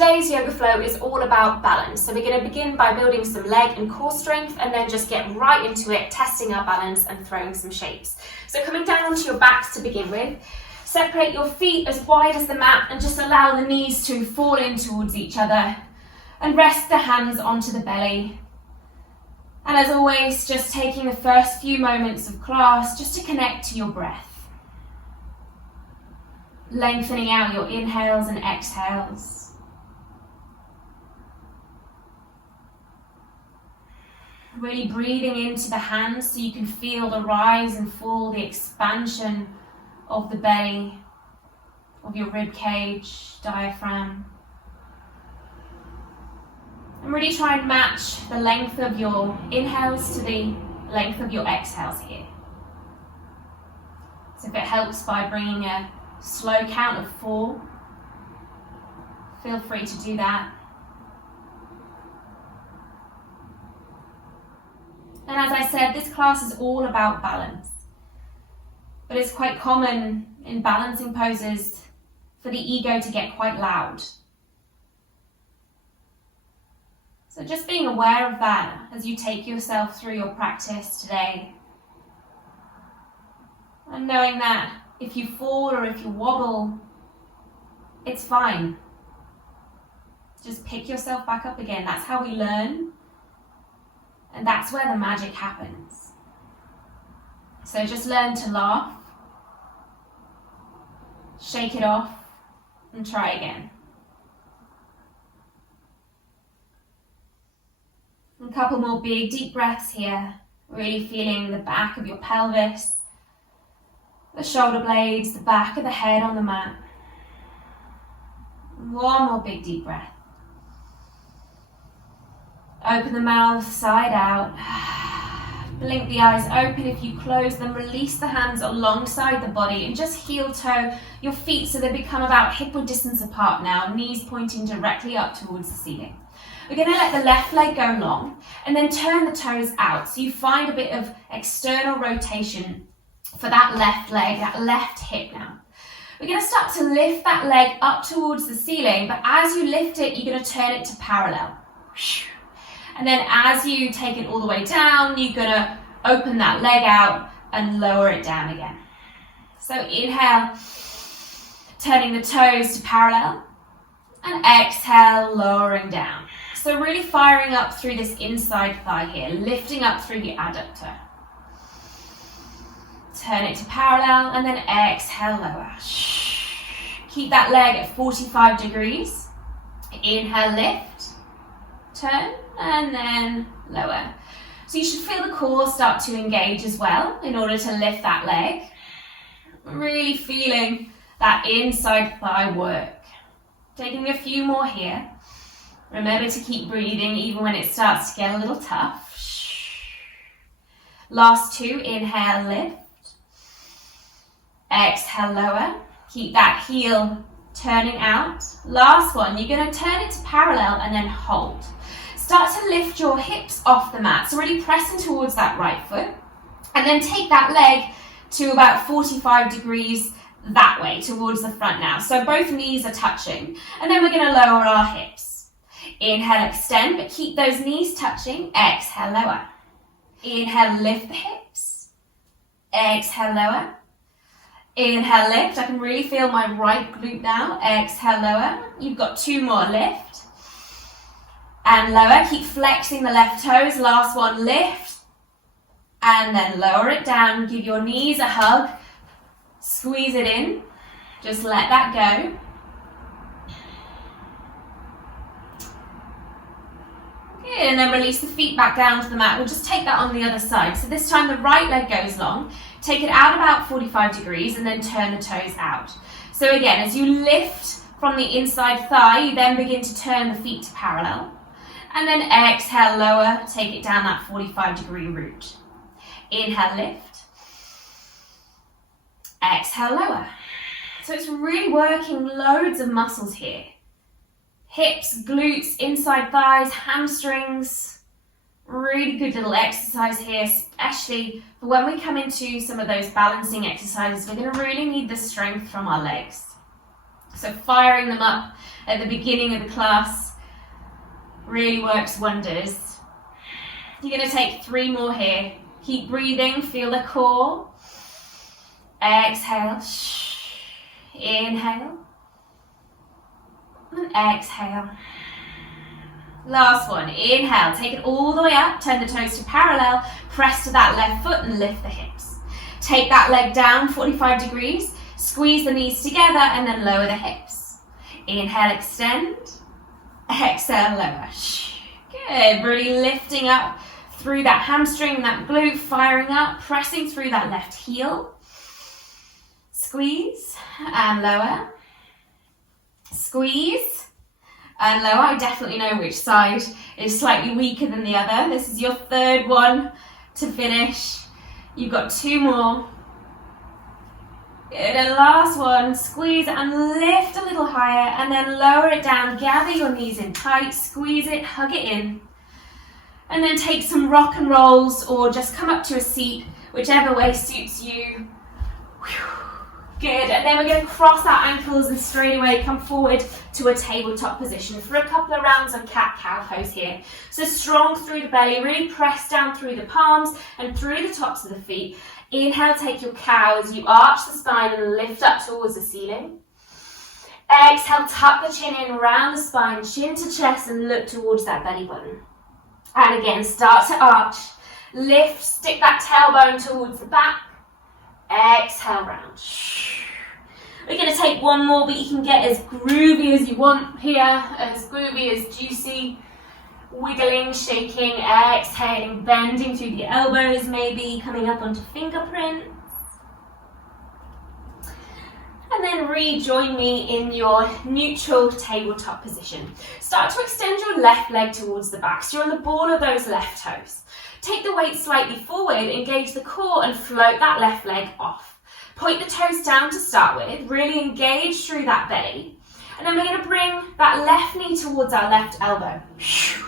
today's yoga flow is all about balance. So we're going to begin by building some leg and core strength and then just get right into it, testing our balance and throwing some shapes. So coming down onto your backs to begin with, separate your feet as wide as the mat and just allow the knees to fall in towards each other and rest the hands onto the belly. And as always, just taking the first few moments of class just to connect to your breath. Lengthening out your inhales and exhales. Really breathing into the hands so you can feel the rise and fall, the expansion of the belly, of your rib cage, diaphragm. And really try and match the length of your inhales to the length of your exhales here. So if it helps by bringing a slow count of 4, feel free to do that. And as I said, this class is all about balance. But it's quite common in balancing poses for the ego to get quite loud. So just being aware of that as you take yourself through your practice today. And knowing that if you fall or if you wobble, it's fine. Just pick yourself back up again. That's how we learn. And that's where the magic happens. So just learn to laugh, shake it off, and try again. A couple more big deep breaths here, really feeling the back of your pelvis, the shoulder blades, the back of the head on the mat. One more big deep breath. Open the mouth side out. Blink the eyes open. If you close them, release the hands alongside the body and just heel toe your feet so they become about hip width distance apart now, knees pointing directly up towards the ceiling. We're going to let the left leg go long and then turn the toes out so you find a bit of external rotation for that left leg, that left hip now. We're going to start to lift that leg up towards the ceiling, but as you lift it, you're going to turn it to parallel. And then as you take it all the way down, you're going to open that leg out and lower it down again. So inhale, turning the toes to parallel, and exhale, lowering down. So really firing up through this inside thigh here, lifting up through the adductor. Turn it to parallel and then exhale, lower. Keep that leg at 45 degrees. Inhale, lift, turn, and then lower. So you should feel the core start to engage as well in order to lift that leg. Really feeling that inside thigh work. Taking a few more here. Remember to keep breathing even when it starts to get a little tough. Last 2, inhale, lift. Exhale, lower. Keep that heel turning out. Last one, you're going to turn it to parallel and then hold. Start to lift your hips off the mat. So really pressing towards that right foot. And then take that leg to about 45 degrees that way towards the front now. So both knees are touching. And then we're going to lower our hips. Inhale, extend, but keep those knees touching. Exhale, lower. Inhale, lift the hips. Exhale, lower. Inhale, lift. I can really feel my right glute now. Exhale, lower. You've got 2 more. Lift. And lower. Keep flexing the left toes. Last one, lift. And then lower it down. Give your knees a hug. Squeeze it in. Just let that go. Okay, and then release the feet back down to the mat. We'll just take that on the other side. So this time the right leg goes long. Take it out about 45 degrees and then turn the toes out. So again, as you lift from the inside thigh, you then begin to turn the feet to parallel. And then exhale, lower, take it down that 45-degree route. Inhale, lift. Exhale, lower. So it's really working loads of muscles here. Hips, glutes, inside thighs, hamstrings. Really good little exercise here, especially for when we come into some of those balancing exercises. We're going to really need the strength from our legs. So firing them up at the beginning of the class really works wonders. You're going to take 3 more here. Keep breathing, feel the core. Exhale. Inhale. And exhale. Last one. Inhale. Take it all the way up. Turn the toes to parallel. Press to that left foot and lift the hips. Take that leg down 45 degrees. Squeeze the knees together and then lower the hips. Inhale, extend. Exhale, lower. Good. Really lifting up through that hamstring, that glute, firing up, pressing through that left heel. Squeeze and lower. Squeeze and lower. I definitely know which side is slightly weaker than the other. This is your 3rd one to finish. You've got 2 more. Good, and last one. Squeeze and lift a little higher and then lower it down. Gather your knees in tight, squeeze it, hug it in. And then take some rock and rolls or just come up to a seat, whichever way suits you. Good, and then we're going to cross our ankles and straight away come forward to a tabletop position for a couple of rounds of cat-cow pose here. So strong through the belly, really press down through the palms and through the tops of the feet. Inhale, take your cow as you arch the spine and lift up towards the ceiling. Exhale, tuck the chin in, round the spine, chin to chest and look towards that belly button. And again, start to arch, lift, stick that tailbone towards the back. Exhale, round. We're going to take 1 more, but you can get as groovy as you want here, as groovy, as juicy. Wiggling, shaking, exhaling, bending through the elbows, maybe coming up onto fingerprints. And then rejoin me in your neutral tabletop position. Start to extend your left leg towards the back, so you're on the ball of those left toes. Take the weight slightly forward, engage the core and float that left leg off. Point the toes down to start with, really engage through that belly. And then we're going to bring that left knee towards our left elbow.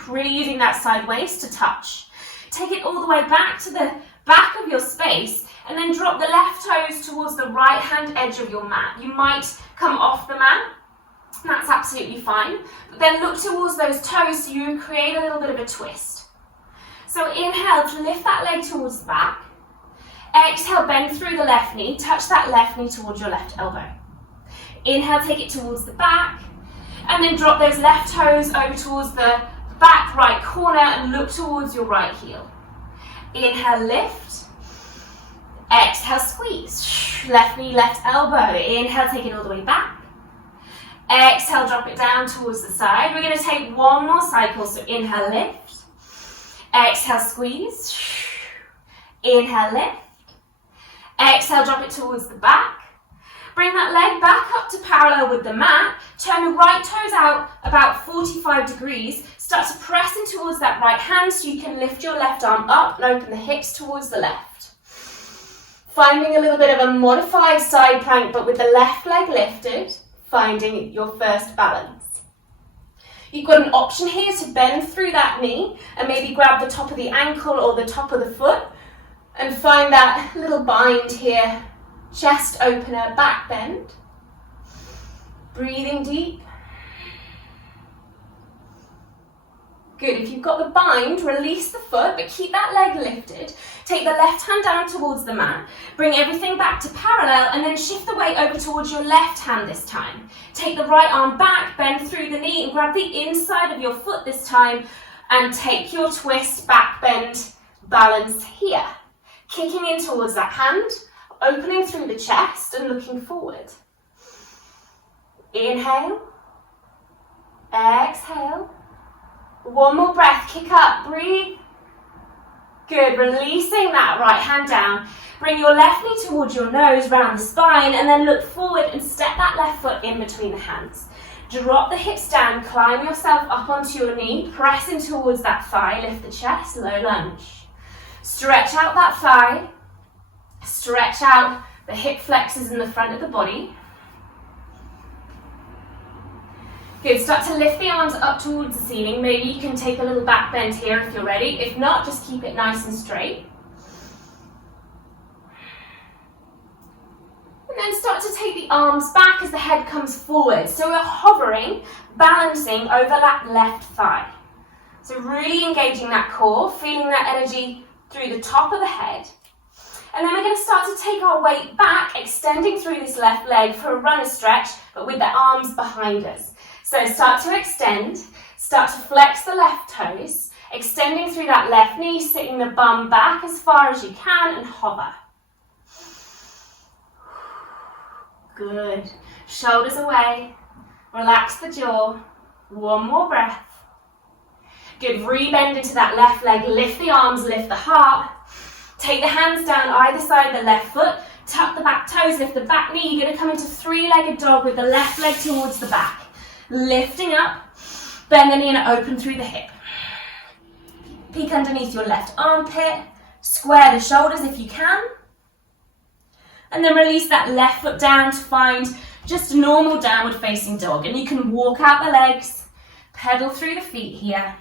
Really using that side waist to touch. Take it all the way back to the back of your space and then drop the left toes towards the right hand edge of your mat. You might come off the mat. That's absolutely fine. But then look towards those toes so you create a little bit of a twist. So inhale to lift that leg towards the back. Exhale, bend through the left knee. Touch that left knee towards your left elbow. Inhale, take it towards the back. And then drop those left toes over towards the back right corner and look towards your right heel. Inhale, lift. Exhale, squeeze. Left knee, left elbow. Inhale, take it all the way back. Exhale, drop it down towards the side. We're going to take 1 more cycle. So inhale, lift. Exhale, squeeze. Inhale, lift. Exhale, drop it towards the back. Bring that leg back up to parallel with the mat. Turn the right toes out about 45 degrees. Start to press in towards that right hand so you can lift your left arm up and open the hips towards the left. Finding a little bit of a modified side plank, but with the left leg lifted, finding your first balance. You've got an option here to bend through that knee and maybe grab the top of the ankle or the top of the foot and find that little bind here. Chest opener, back bend. Breathing deep. Good, if you've got the bind, release the foot, but keep that leg lifted. Take the left hand down towards the mat. Bring everything back to parallel and then shift the weight over towards your left hand this time. Take the right arm back, bend through the knee and grab the inside of your foot this time and take your twist, back bend, balance here. Kicking in towards that hand. Opening through the chest and looking forward. Inhale. Exhale. 1 more breath. Kick up. Breathe. Good. Releasing that right hand down. Bring your left knee towards your nose, round the spine, and then look forward and step that left foot in between the hands. Drop the hips down. Climb yourself up onto your knee. Press in towards that thigh. Lift the chest. Low lunge. Stretch out that thigh. Stretch out the hip flexors in the front of the body. Good, start to lift the arms up towards the ceiling. Maybe you can take a little back bend here if you're ready. If not, just keep it nice and straight. And then start to take the arms back as the head comes forward. So we're hovering, balancing over that left thigh. So really engaging that core, feeling that energy through the top of the head. And then we're going to start to take our weight back, extending through this left leg for a runner stretch, but with the arms behind us. So start to extend, start to flex the left toes, extending through that left knee, sitting the bum back as far as you can and hover. Good. Shoulders away. Relax the jaw. One more breath. Good. Rebend into that left leg. Lift the arms, lift the heart. Take the hands down either side of the left foot. Tuck the back toes, lift the back knee. You're going to come into three-legged dog with the left leg towards the back. Lifting up. Bend the knee and open through the hip. Peek underneath your left armpit. Square the shoulders if you can. And then release that left foot down to find just a normal downward facing dog. And you can walk out the legs, pedal through the feet here.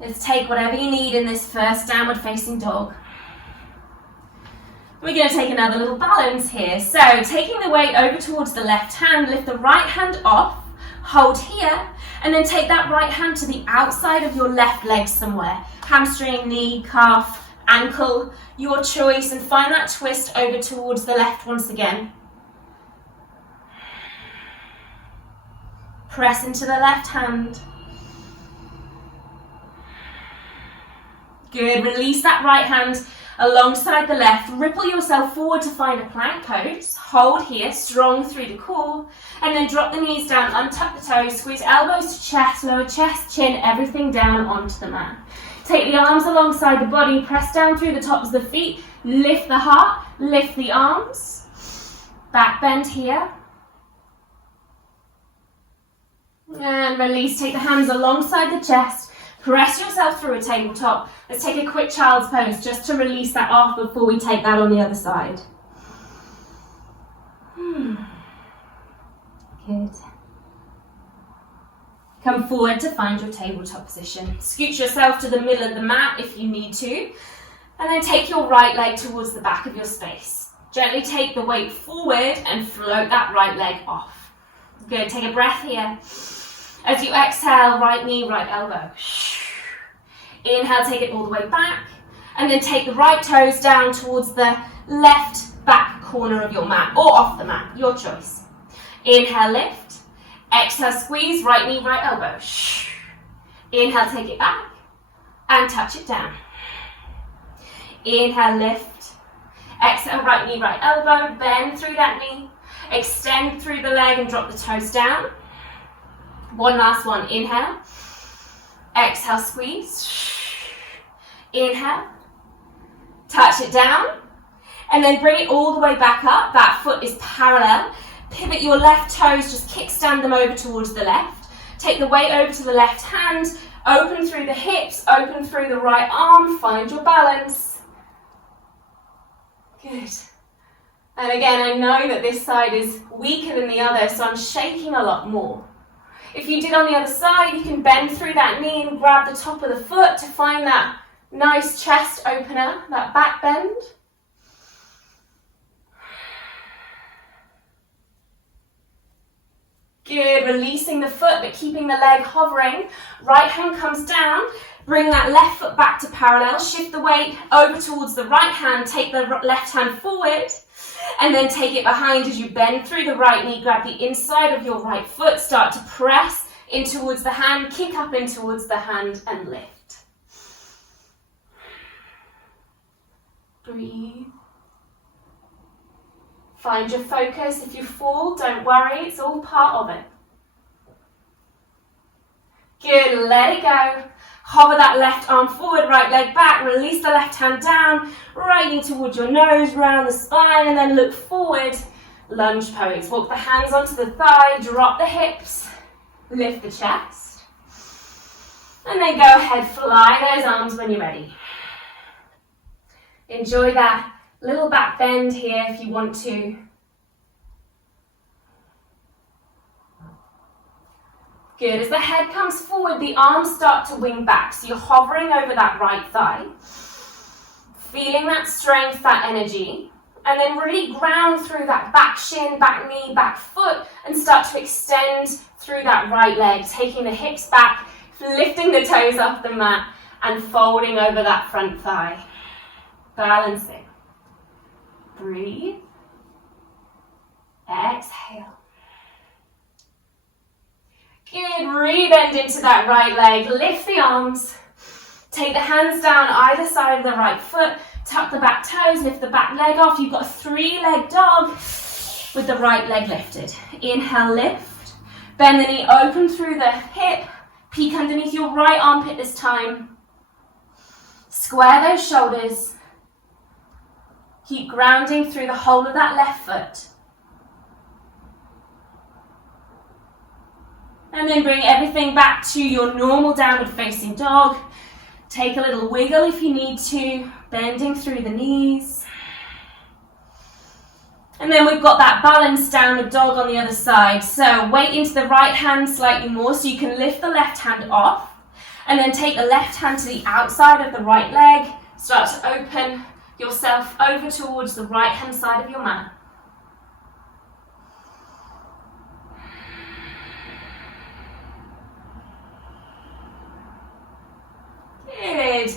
Let's take whatever you need in this first downward facing dog. We're going to take another little balance here. So taking the weight over towards the left hand, lift the right hand off, hold here, and then take that right hand to the outside of your left leg somewhere. Hamstring, knee, calf, ankle, your choice, and find that twist over towards the left once again. Press into the left hand. Good, release that right hand alongside the left. Ripple yourself forward to find a plank pose. Hold here, strong through the core, and then drop the knees down, untuck the toes, squeeze elbows to chest, lower chest, chin, everything down onto the mat. Take the arms alongside the body, press down through the tops of the feet, lift the heart, lift the arms, back bend here. And release, take the hands alongside the chest, press yourself through a tabletop. Let's take a quick child's pose just to release that off before we take that on the other side. Good. Come forward to find your tabletop position. Scooch yourself to the middle of the mat if you need to. And then take your right leg towards the back of your space. Gently take the weight forward and float that right leg off. Good, take a breath here. As you exhale, right knee, right elbow. Inhale, take it all the way back. And then take the right toes down towards the left back corner of your mat or off the mat, your choice. Inhale, lift. Exhale, squeeze, right knee, right elbow. Inhale, take it back and touch it down. Inhale, lift. Exhale, right knee, right elbow. Bend through that knee. Extend through the leg and drop the toes down. One last one. Inhale. Exhale, squeeze. Inhale. Touch it down. And then bring it all the way back up. That foot is parallel. Pivot your left toes, just kickstand them over towards the left. Take the weight over to the left hand, open through the hips, open through the right arm, find your balance. Good. And again, I know that this side is weaker than the other, so I'm shaking a lot more. If you did on the other side, you can bend through that knee and grab the top of the foot to find that nice chest opener, that back bend. Good, releasing the foot but keeping the leg hovering. Right hand comes down, bring that left foot back to parallel, shift the weight over towards the right hand, take the left hand forward, and then take it behind as you bend through the right knee, grab the inside of your right foot, start to press in towards the hand, kick up in towards the hand and lift. Breathe. Find your focus. If you fall, don't worry, it's all part of it. Good, let it go. Hover that left arm forward, right leg back, release the left hand down, right knee towards your nose, round the spine, and then look forward, lunge pose. Walk the hands onto the thigh, drop the hips, lift the chest, and then go ahead, fly those arms when you're ready. Enjoy that little back bend here if you want to. Good, as the head comes forward, the arms start to wing back. So you're hovering over that right thigh. Feeling that strength, that energy. And then really ground through that back shin, back knee, back foot, and start to extend through that right leg, taking the hips back, lifting the toes off the mat, and folding over that front thigh. Balancing. Breathe. Exhale. Good, rebend into that right leg, lift the arms, take the hands down either side of the right foot, tuck the back toes, lift the back leg off. You've got a 3-leg dog with the right leg lifted. Inhale, lift, bend the knee open through the hip, peek underneath your right armpit this time. Square those shoulders, keep grounding through the whole of that left foot. And then bring everything back to your normal downward facing dog. Take a little wiggle if you need to, bending through the knees. And then we've got that balanced downward dog on the other side. So weight into the right hand slightly more so you can lift the left hand off. And then take the left hand to the outside of the right leg. Start to open yourself over towards the right hand side of your mat. Good.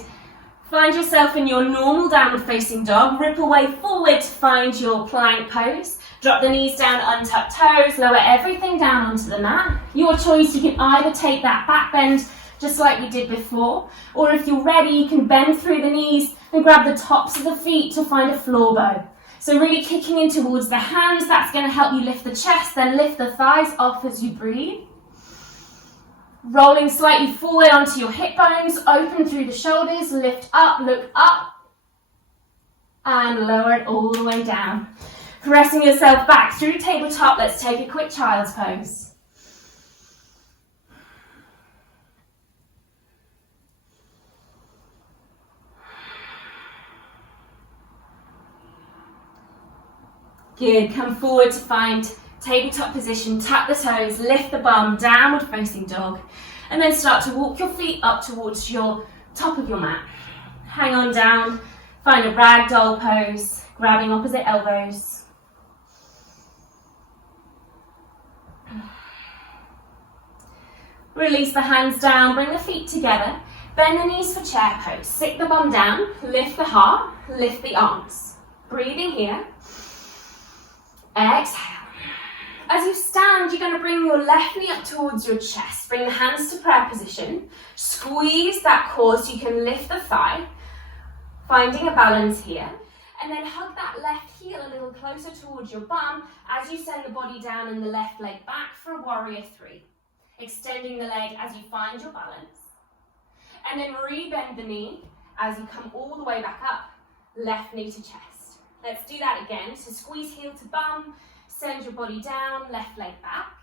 Find yourself in your normal downward facing dog. Rip away forward to find your plank pose. Drop the knees down, untuck toes, lower everything down onto the mat. Your choice, you can either take that back bend just like we did before, or if you're ready, you can bend through the knees and grab the tops of the feet to find a floor bow. So really kicking in towards the hands, that's going to help you lift the chest, then lift the thighs off as you breathe. Rolling slightly forward onto your hip bones, open through the shoulders, lift up, look up, and lower it all the way down. Pressing yourself back through tabletop, let's take a quick child's pose. Good, come forward to find tabletop position, tuck the toes, lift the bum, downward facing dog, and then start to walk your feet up towards your top of your mat. Hang on down, find a ragdoll pose, grabbing opposite elbows. Release the hands down, bring the feet together, bend the knees for chair pose, sit the bum down, lift the heart, lift the arms. Breathing here. Exhale. As you stand, you're going to bring your left knee up towards your chest. Bring the hands to prayer position. Squeeze that core so you can lift the thigh. Finding a balance here. And then hug that left heel a little closer towards your bum as you send the body down and the left leg back for a warrior 3. Extending the leg as you find your balance. And then rebend the knee as you come all the way back up. Left knee to chest. Let's do that again. So squeeze heel to bum. Send your body down, left leg back.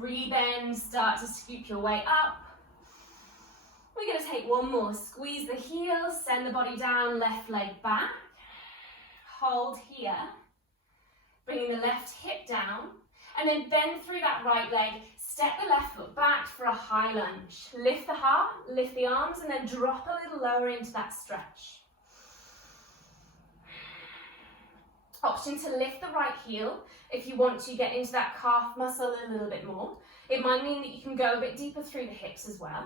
Rebend, start to scoop your way up. We're going to take one more. Squeeze the heels, send the body down, left leg back. Hold here. Bringing the left hip down. And then bend through that right leg. Step the left foot back for a high lunge. Lift the heart, lift the arms, and then drop a little lower into that stretch. Option to lift the right heel if you want to get into that calf muscle a little bit more. It might mean that you can go a bit deeper through the hips as well.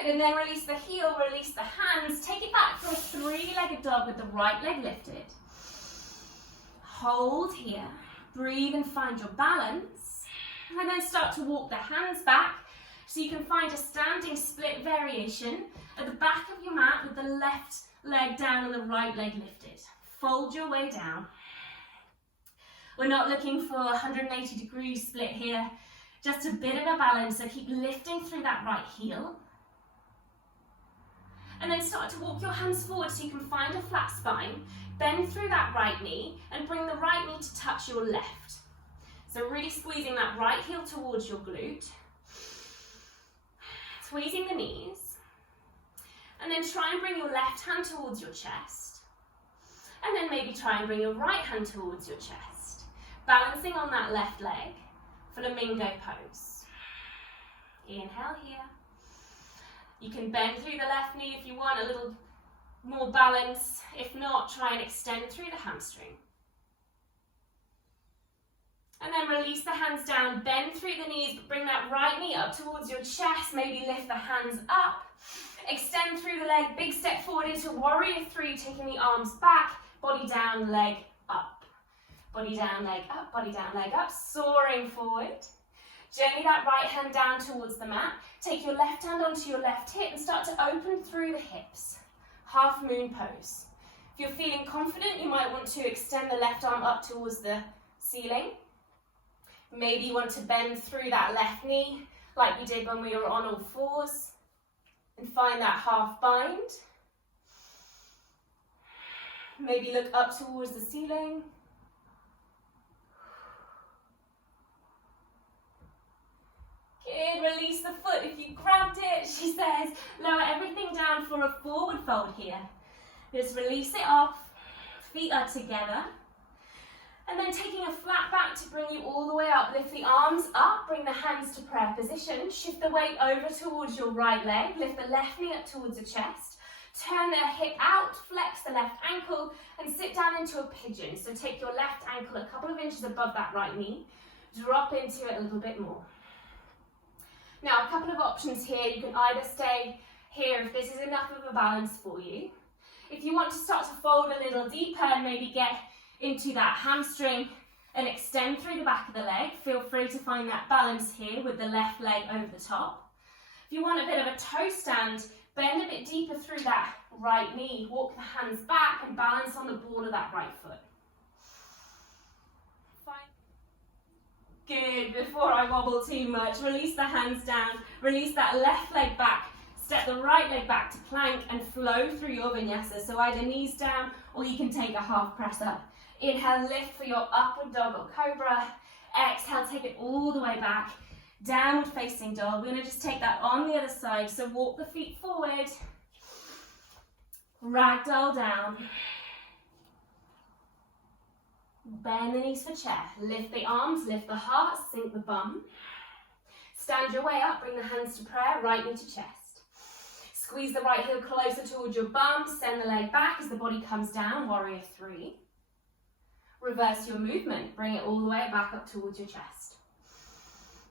Good, and then release the heel, release the hands. Take it back for a 3-legged dog with the right leg lifted. Hold here. Breathe and find your balance. And then start to walk the hands back so you can find a standing split variation at the back of your mat with the left leg down and the right leg lifted. Fold your way down. We're not looking for a 180 degree split here, just a bit of a balance, so keep lifting through that right heel. And then start to walk your hands forward so you can find a flat spine, bend through that right knee and bring the right knee to touch your left. So really squeezing that right heel towards your glute, squeezing the knees. And then try and bring your left hand towards your chest. And then maybe try and bring your right hand towards your chest. Balancing on that left leg, flamingo pose. Inhale here. You can bend through the left knee if you want a little more balance. If not, try and extend through the hamstring. And then release the hands down, bend through the knees, but bring that right knee up towards your chest. Maybe lift the hands up. Extend through the leg, big step forward into warrior three, taking the arms back, body down, leg up. Body down, leg up, body down, leg up, soaring forward. Gently that right hand down towards the mat. Take your left hand onto your left hip and start to open through the hips. Half moon pose. If you're feeling confident, you might want to extend the left arm up towards the ceiling. Maybe you want to bend through that left knee like we did when we were on all fours and find that half bind. Maybe look up towards the ceiling. Good, release the foot if you grabbed it, she says. Lower everything down for a forward fold here. Just release it off, feet are together. And then taking a flat back to bring you all the way up. Lift the arms up, bring the hands to prayer position. Shift the weight over towards your right leg. Lift the left knee up towards the chest. Turn the hip out, flex the left ankle, and sit down into a pigeon. So take your left ankle a couple of inches above that right knee. Drop into it a little bit more. Now, a couple of options here. You can either stay here if this is enough of a balance for you. If you want to start to fold a little deeper and maybe get into that hamstring and extend through the back of the leg, feel free to find that balance here with the left leg over the top. If you want a bit of a toe stand, bend a bit deeper through that right knee, walk the hands back and balance on the ball of that right foot. Fine. Good, before I wobble too much, release the hands down, release that left leg back, step the right leg back to plank and flow through your vinyasa. So either knees down or you can take a half press up. Inhale, lift for your upward dog or cobra. Exhale, take it all the way back. Downward facing dog. We're going to just take that on the other side. So walk the feet forward. Ragdoll down. Bend the knees for chair. Lift the arms, lift the heart, sink the bum. Stand your way up, bring the hands to prayer, right knee to chest. Squeeze the right heel closer towards your bum. Send the leg back as the body comes down, warrior three. Reverse your movement, bring it all the way back up towards your chest.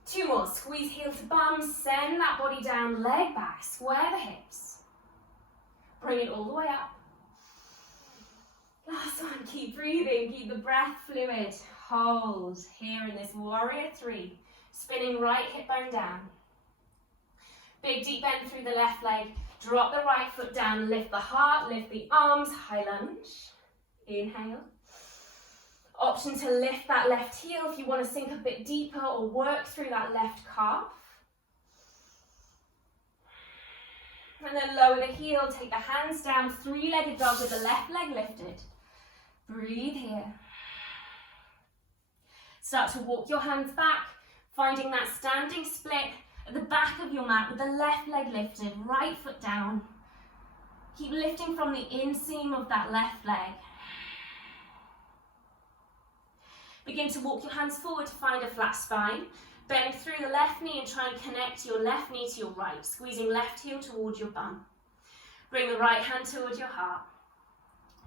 Two more, squeeze heel to bum, send that body down, leg back, square the hips. Bring it all the way up. Last one, keep breathing, keep the breath fluid. Hold here in this warrior three, spinning right hip bone down. Big deep bend through the left leg, drop the right foot down, lift the heart, lift the arms, high lunge. Inhale. Option to lift that left heel if you want to sink a bit deeper or work through that left calf. And then lower the heel, take the hands down, three-legged dog with the left leg lifted. Breathe here. Start to walk your hands back, finding that standing split at the back of your mat with the left leg lifted, right foot down. Keep lifting from the inseam of that left leg. Begin to walk your hands forward to find a flat spine. Bend through the left knee and try and connect your left knee to your right, squeezing left heel towards your bum. Bring the right hand towards your heart.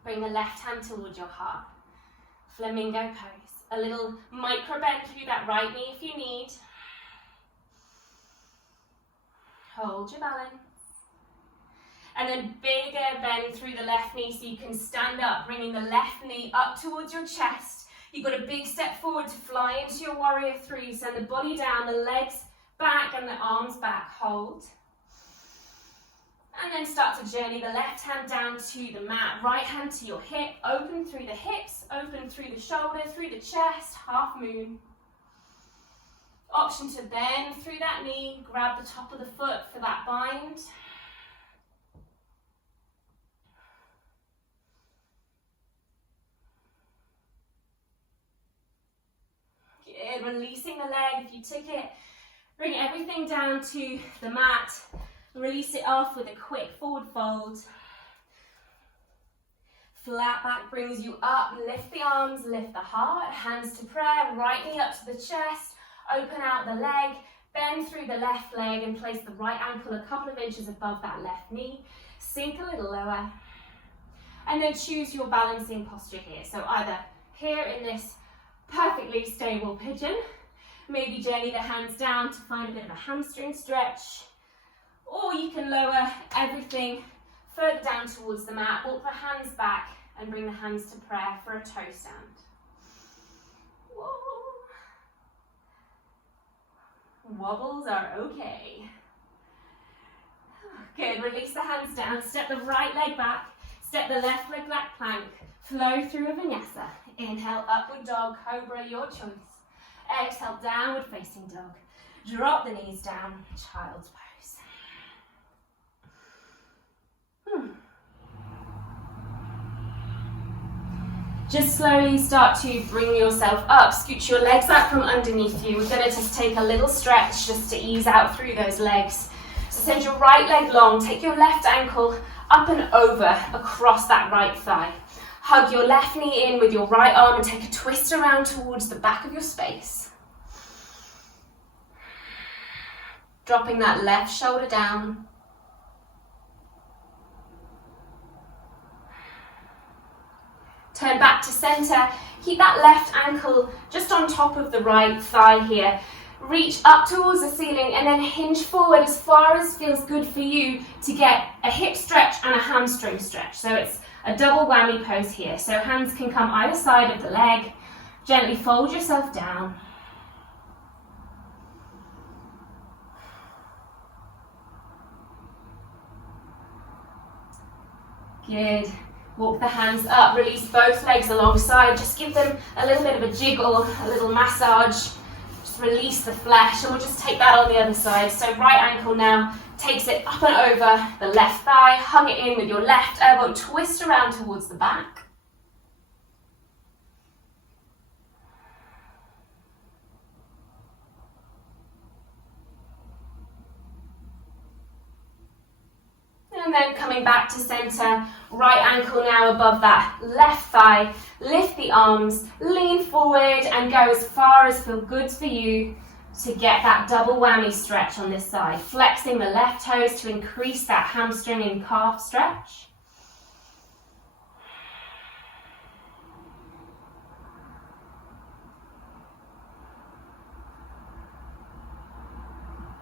Bring the left hand towards your heart. Flamingo pose. A little micro bend through that right knee if you need. Hold your balance. And then bigger bend through the left knee so you can stand up, bringing the left knee up towards your chest. You've got a big step forward to fly into your warrior three. Send the body down, the legs back and the arms back. Hold. And then start to journey the left hand down to the mat. Right hand to your hip. Open through the hips. Open through the shoulder, through the chest. Half moon. Option to bend through that knee. Grab the top of the foot for that bind. Good. Releasing the leg if you took it. Bring everything down to the mat. Release it off with a quick forward fold. Flat back brings you up. Lift the arms, lift the heart. Hands to prayer. Right knee up to the chest. Open out the leg. Bend through the left leg and place the right ankle a couple of inches above that left knee. Sink a little lower. And then choose your balancing posture here. So either here in this perfectly stable pigeon, maybe journey the hands down to find a bit of a hamstring stretch, or you can lower everything further down towards the mat, walk the hands back and bring the hands to prayer for a toe stand. Whoa. Wobbles are okay. Good, release the hands down, step the right leg back, step the left leg back plank, flow through a vinyasa. Inhale, upward dog, cobra, your choice. Exhale, downward facing dog. Drop the knees down, child's pose. Just slowly start to bring yourself up. Scoot your legs out from underneath you. We're going to just take a little stretch just to ease out through those legs. So send your right leg long. Take your left ankle up and over across that right thigh. Hug your left knee in with your right arm and take a twist around towards the back of your space. Dropping that left shoulder down. Turn back to center. Keep that left ankle just on top of the right thigh here. Reach up towards the ceiling and then hinge forward as far as feels good for you to get a hip stretch and a hamstring stretch. So it's a double whammy pose here. So hands can come either side of the leg. Gently fold yourself down. Good. Walk the hands up, release both legs alongside. Just give them a little bit of a jiggle, a little massage. Just release the flesh, and we'll just take that on the other side. So right ankle now takes it up and over the left thigh. Hug it in with your left elbow. Twist around towards the back. And then coming back to center, right ankle now above that left thigh. Lift the arms, lean forward and go as far as feels good for you to get that double whammy stretch on this side. Flexing the left toes to increase that hamstring and calf stretch.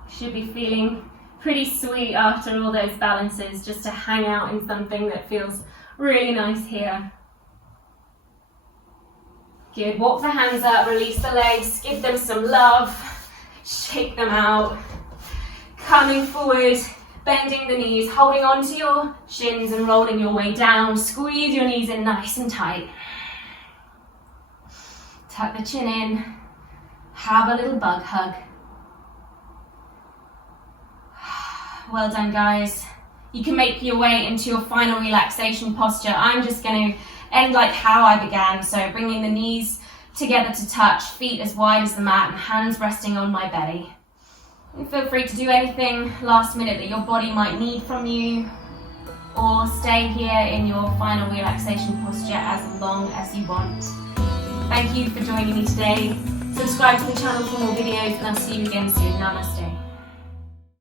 Should be feeling pretty sweet after all those balances, just to hang out in something that feels really nice here. Good, walk the hands up, release the legs, give them some love, shake them out. Coming forward, bending the knees, holding on to your shins and rolling your way down. Squeeze your knees in nice and tight. Tuck the chin in, have a little bug hug. Well done, guys. You can make your way into your final relaxation posture. I'm just going to end like how I began. So bringing the knees together to touch, feet as wide as the mat and hands resting on my belly. And feel free to do anything last minute that your body might need from you, or stay here in your final relaxation posture as long as you want. Thank you for joining me today. Subscribe to the channel for more videos and I'll see you again soon. Namaste.